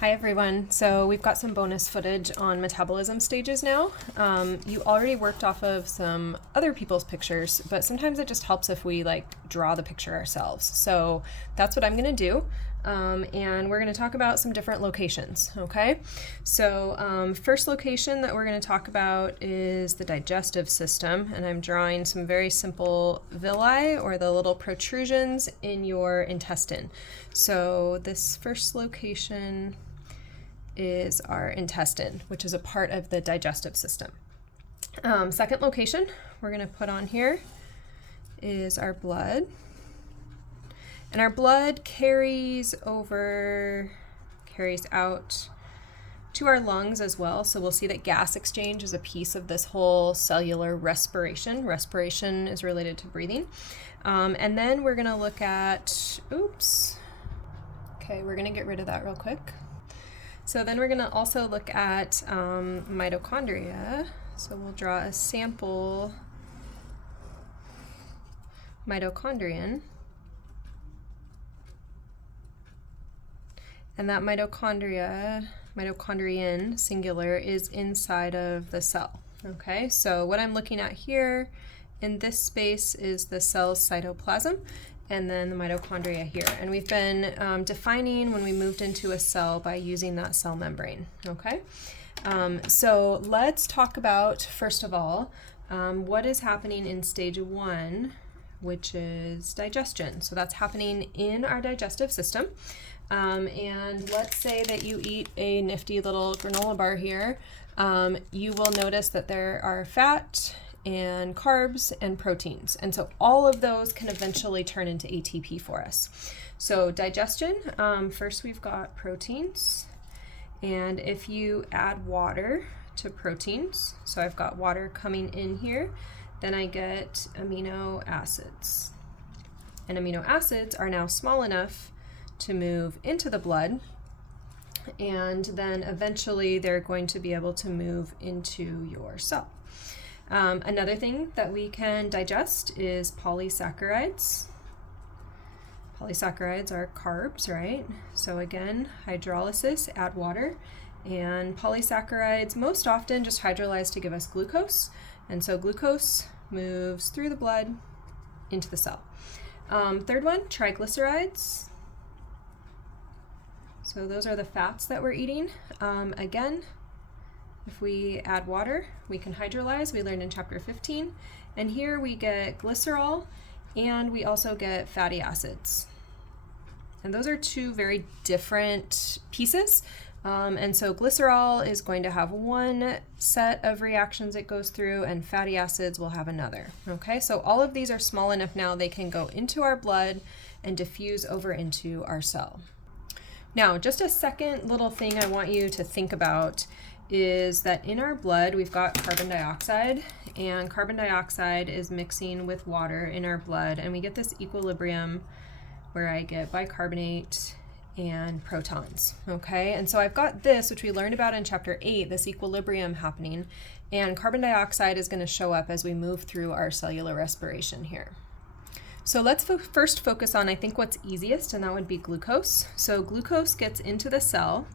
Hi everyone. So we've got some bonus footage on metabolism stages now. You already worked off of some other people's pictures, but sometimes it just helps if we draw the picture ourselves. So that's what I'm gonna do. And we're gonna talk about some different locations, okay? So first location that we're gonna talk about is the digestive system, and I'm drawing some very simple villi, or the little protrusions in your intestine. So this first location is our intestine, which is a part of the digestive system. Second location we're going to put on here is our blood. And our blood carries out to our lungs as well. So we'll see that gas exchange is a piece of this whole cellular respiration. Respiration is related to breathing. And then we're going to look at, we're going to get rid of that real quick. So then we're going to also look at mitochondria. So we'll draw a sample mitochondrion. And that mitochondrion, singular, is inside of the cell. Okay, so what I'm looking at here in this space is the cell's cytoplasm, and then the mitochondria here. And we've been defining when we moved into a cell by using that cell membrane, okay? So let's talk about, first of all, what is happening in stage 1, which is digestion. So that's happening in our digestive system. And let's say that you eat a nifty little granola bar here. You will notice that there are fat and carbs and proteins. And so all of those can eventually turn into ATP for us. So digestion, first we've got proteins. And if you add water to proteins, so I've got water coming in here, then I get amino acids. And amino acids are now small enough to move into the blood, and then eventually they're going to be able to move into your cell. Another thing that we can digest is polysaccharides. Polysaccharides are carbs, right? So again, hydrolysis, add water, and polysaccharides most often just hydrolyze to give us glucose, and so glucose moves through the blood into the cell. Third one, triglycerides. So those are the fats that we're eating. Again, if we add water, we can hydrolyze. We learned in chapter 15. And here we get glycerol, and we also get fatty acids. And those are two very different pieces. And so glycerol is going to have one set of reactions it goes through, and fatty acids will have another. Okay, so all of these are small enough now they can go into our blood and diffuse over into our cell. Now, just a second little thing I want you to think about is that in our blood we've got carbon dioxide, and carbon dioxide is mixing with water in our blood, and we get this equilibrium where I get bicarbonate and protons, okay? And so I've got this, which we learned about in chapter 8, this equilibrium happening, and carbon dioxide is going to show up as we move through our cellular respiration here. So let's first focus on, I think, what's easiest, and that would be glucose. So glucose gets into the cell,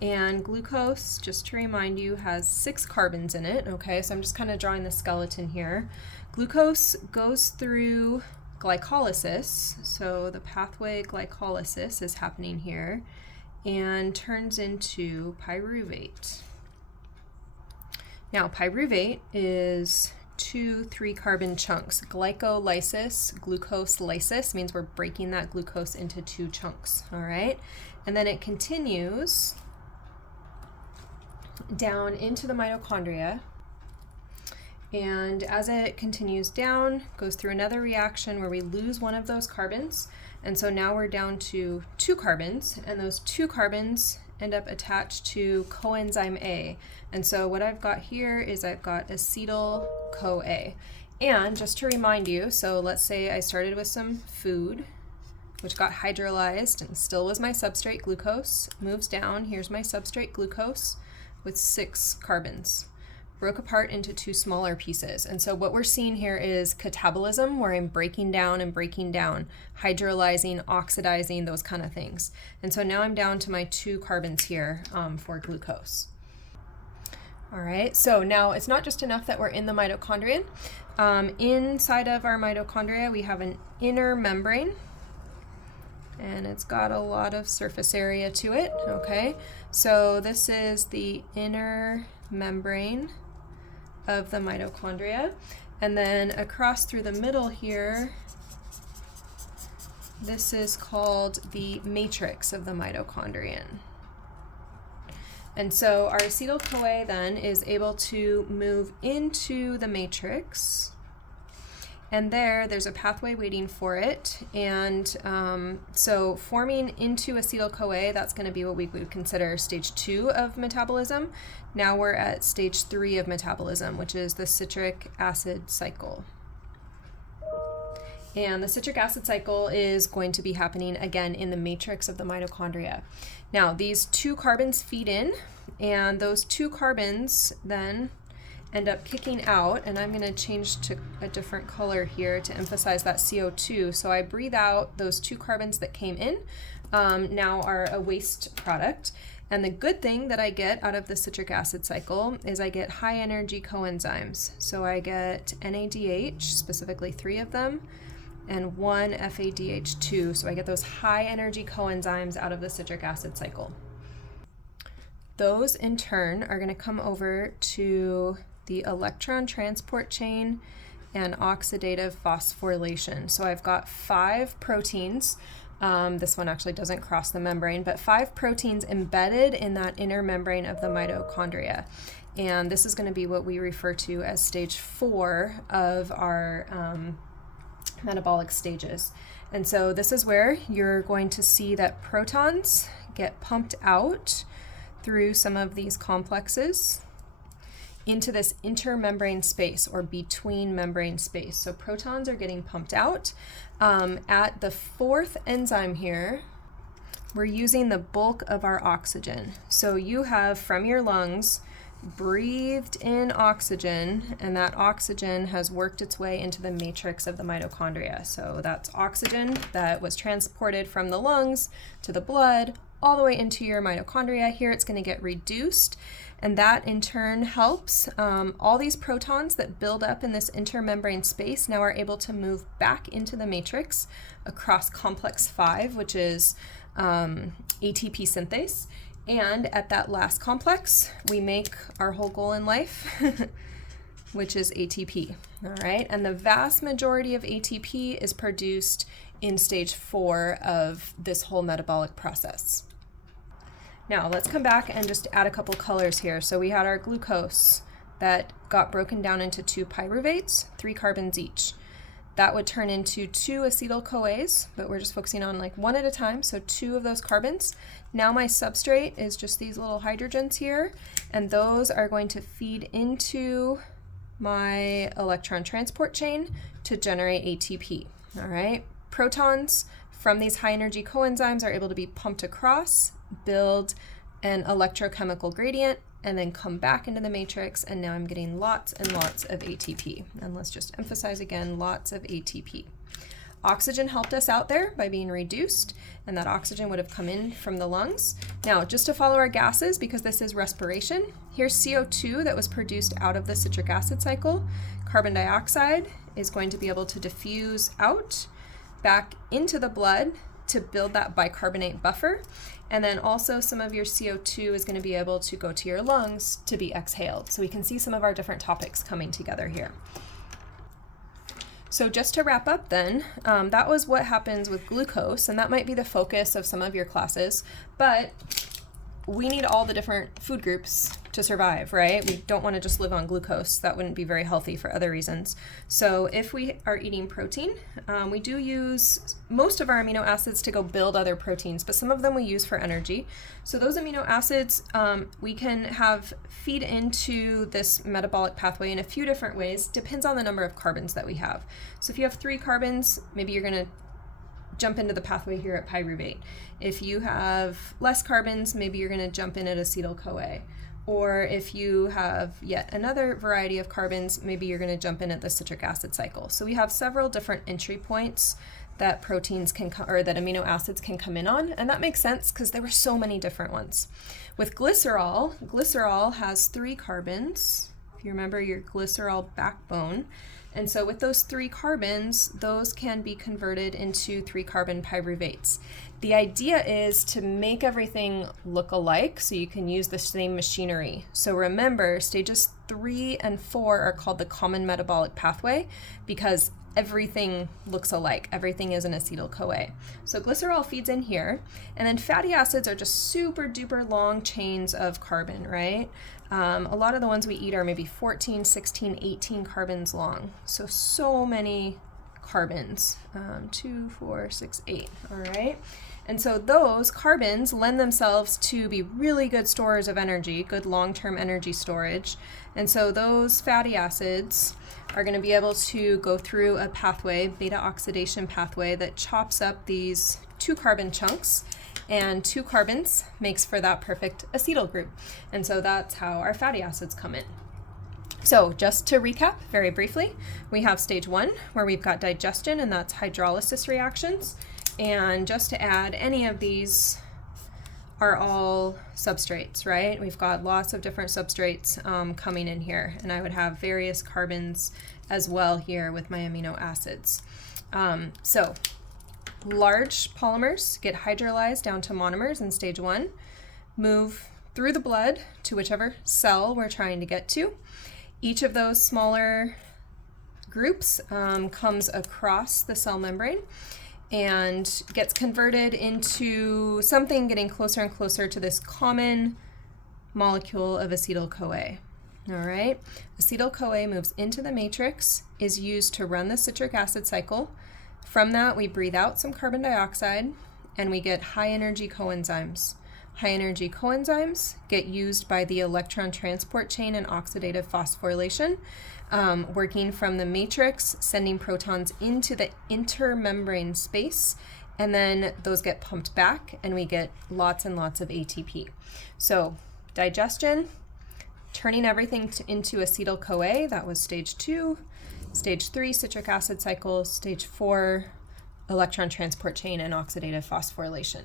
and glucose, just to remind you, has 6 carbons in it, okay? So I'm just kind of drawing the skeleton here. Glucose goes through glycolysis, so the pathway glycolysis is happening here, and turns into pyruvate. Now, pyruvate is 2 3-carbon chunks. Glycolysis, glucose lysis means we're breaking that glucose into 2 chunks, all right? And then it continues down into the mitochondria, and as it continues down, goes through another reaction where we lose one of those carbons, and so now we're down to 2 carbons, and those 2 carbons end up attached to coenzyme A. And so what I've got here is I've got acetyl-CoA. And just to remind you, so let's say I started with some food, which got hydrolyzed and still was my substrate glucose, moves down, here's my substrate glucose with 6 carbons. broke apart into two smaller pieces. And so what we're seeing here is catabolism, where I'm breaking down, hydrolyzing, oxidizing, those kind of things. And so now I'm down to my 2 carbons here for glucose. All right, so now it's not just enough that we're in the mitochondria. Inside of our mitochondria, we have an inner membrane, and it's got a lot of surface area to it, okay? So this is the inner membrane of the mitochondria. And then across through the middle here, this is called the matrix of the mitochondrion. And so our acetyl-CoA then is able to move into the matrix, and there's a pathway waiting for it. And so forming into acetyl-CoA, that's going to be what we would consider stage 2 of metabolism. Now we're at stage 3 of metabolism, which is the citric acid cycle. And the citric acid cycle is going to be happening again in the matrix of the mitochondria. Now these 2 carbons feed in, and those 2 carbons then end up kicking out, and I'm going to change to a different color here to emphasize that CO2. So I breathe out those 2 carbons that came in, now are a waste product. And the good thing that I get out of the citric acid cycle is I get high energy coenzymes. So I get NADH, specifically 3 of them, and 1 FADH2. So I get those high energy coenzymes out of the citric acid cycle. Those in turn are going to come over to the electron transport chain and oxidative phosphorylation. So I've got 5 proteins. This one actually doesn't cross the membrane, but 5 proteins embedded in that inner membrane of the mitochondria. And this is going to be what we refer to as stage 4 of our metabolic stages. And so this is where you're going to see that protons get pumped out through some of these complexes into this intermembrane space, or between membrane space. So protons are getting pumped out. At the 4th enzyme here, we're using the bulk of our oxygen. So you have, from your lungs, breathed in oxygen, and that oxygen has worked its way into the matrix of the mitochondria. So that's oxygen that was transported from the lungs to the blood, all the way into your mitochondria. Here it's going to get reduced, and that in turn helps all these protons that build up in this intermembrane space now are able to move back into the matrix across complex 5, which is ATP synthase. And at that last complex, we make our whole goal in life, which is ATP. All right, and the vast majority of ATP is produced in stage 4 of this whole metabolic process. Now let's come back and just add a couple colors here. So we had our glucose that got broken down into 2 pyruvates, 3 carbons each. That would turn into 2 acetyl-CoAs, but we're just focusing on like 1 at a time, so 2 of those carbons. Now my substrate is just these little hydrogens here, and those are going to feed into my electron transport chain to generate ATP. All right, protons from these high energy coenzymes are able to be pumped across, build an electrochemical gradient, and then come back into the matrix, and now I'm getting lots and lots of ATP. And let's just emphasize again, lots of ATP. Oxygen helped us out there by being reduced, and that oxygen would have come in from the lungs. Now, just to follow our gases, because this is respiration, here's CO2 that was produced out of the citric acid cycle. Carbon dioxide is going to be able to diffuse out back into the blood to build that bicarbonate buffer. And then also some of your CO2 is going to be able to go to your lungs to be exhaled. So we can see some of our different topics coming together here. So just to wrap up then, that was what happens with glucose, and that might be the focus of some of your classes, but we need all the different food groups to survive, right? We don't want to just live on glucose. That wouldn't be very healthy for other reasons. So if we are eating protein, we do use most of our amino acids to go build other proteins, but some of them we use for energy. So those amino acids we can have feed into this metabolic pathway in a few different ways. Depends on the number of carbons that we have. So if you have 3 carbons, maybe you're going to jump into the pathway here at pyruvate. If you have less carbons, maybe you're going to jump in at acetyl-CoA. Or if you have yet another variety of carbons, maybe you're going to jump in at the citric acid cycle. So we have several different entry points that proteins can or that amino acids can come in on, and that makes sense because there were so many different ones. With glycerol, glycerol has 3 carbons, if you remember your glycerol backbone. And so with those 3 carbons, those can be converted into 3-carbon pyruvates. The idea is to make everything look alike so you can use the same machinery. So remember, stages 3 and 4 are called the common metabolic pathway because everything looks alike. Everything is an acetyl-CoA. So glycerol feeds in here, and then fatty acids are just super duper long chains of carbon, right? A lot of the ones we eat are maybe 14, 16, 18 carbons long. So many carbons. 2, 4, 6, 8, all right? And so those carbons lend themselves to be really good storers of energy, good long-term energy storage. And so those fatty acids are going to be able to go through a pathway, beta oxidation pathway, that chops up these 2-carbon chunks, and 2 carbons makes for that perfect acetyl group. And so that's how our fatty acids come in. So just to recap very briefly, we have stage 1 where we've got digestion, and that's hydrolysis reactions. And just to add, any of these are all substrates, right? We've got lots of different substrates coming in here, and I would have various carbons as well here with my amino acids. So large polymers get hydrolyzed down to monomers in stage 1, move through the blood to whichever cell we're trying to get to. Each of those smaller groups comes across the cell membrane and gets converted into something getting closer and closer to this common molecule of acetyl-CoA. All right, acetyl-CoA moves into the matrix, is used to run the citric acid cycle. From that, we breathe out some carbon dioxide, and we get high-energy coenzymes. High-energy coenzymes get used by the electron transport chain and oxidative phosphorylation, working from the matrix, sending protons into the intermembrane space, and then those get pumped back, and we get lots and lots of ATP. So digestion, turning everything into acetyl-CoA, that was stage 2. Stage 3, citric acid cycle. Stage 4, electron transport chain and oxidative phosphorylation.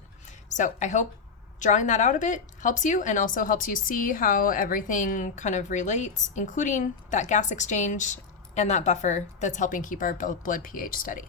So I hope drawing that out a bit helps you, and also helps you see how everything kind of relates, including that gas exchange and that buffer that's helping keep our blood pH steady.